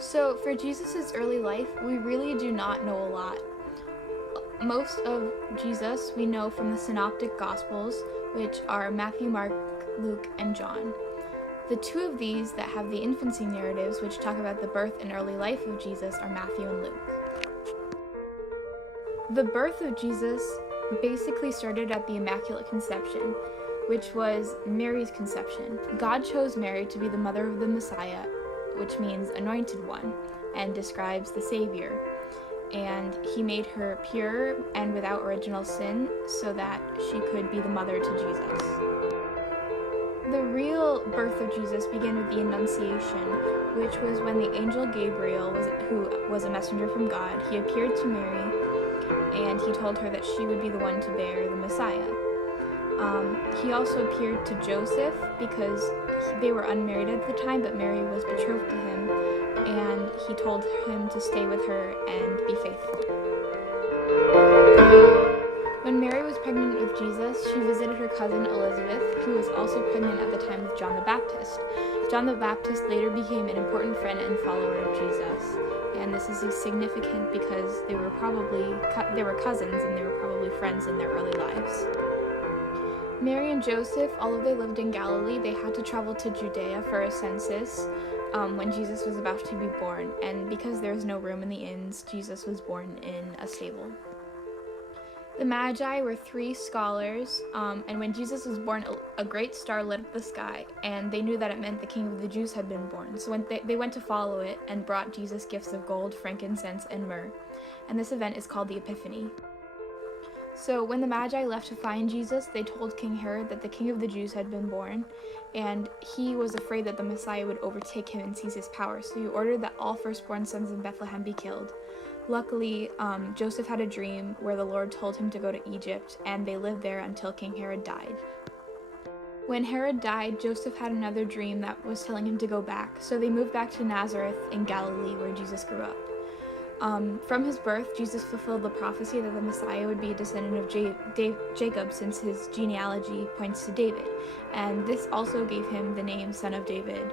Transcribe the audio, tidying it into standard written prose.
So, for Jesus' early life, we really do not know a lot. Most of Jesus we know from the Synoptic Gospels, which are Matthew, Mark, Luke, and John. The two of these that have the infancy narratives, which talk about the birth and early life of Jesus, are Matthew and Luke. The birth of Jesus basically started at the Immaculate Conception, which was Mary's conception. God chose Mary to be the mother of the Messiah, which means anointed one, and describes the Savior. And he made her pure and without original sin so that she could be the mother to Jesus. The real birth of Jesus began with the Annunciation, which was when the angel Gabriel, who was a messenger from God, he appeared to Mary and he told her that she would be the one to bear the Messiah. He also appeared to Joseph because they were unmarried at the time, but Mary was betrothed to him, and he told him to stay with her and be faithful. When Mary was pregnant with Jesus, she visited her cousin Elizabeth, who was also pregnant at the time with John the Baptist. John the Baptist later became an important friend and follower of Jesus, and this is significant because they were cousins and they were probably friends in their early lives. Mary and Joseph, although they lived in Galilee, they had to travel to Judea for a census when Jesus was about to be born, and because there was no room in the inns, Jesus was born in a stable. The Magi were 3 scholars, and when Jesus was born, a great star lit up the sky, and they knew that it meant the King of the Jews had been born. So when they went to follow it and brought Jesus gifts of gold, frankincense, and myrrh, and this event is called the Epiphany. So when the Magi left to find Jesus, they told King Herod that the King of the Jews had been born, and he was afraid that the Messiah would overtake him and seize his power, so he ordered that all firstborn sons in Bethlehem be killed. Luckily, Joseph had a dream where the Lord told him to go to Egypt, and they lived there until King Herod died. When Herod died, Joseph had another dream that was telling him to go back, so they moved back to Nazareth in Galilee, where Jesus grew up. From his birth, Jesus fulfilled the prophecy that the Messiah would be a descendant of Jacob, since his genealogy points to David, and this also gave him the name Son of David.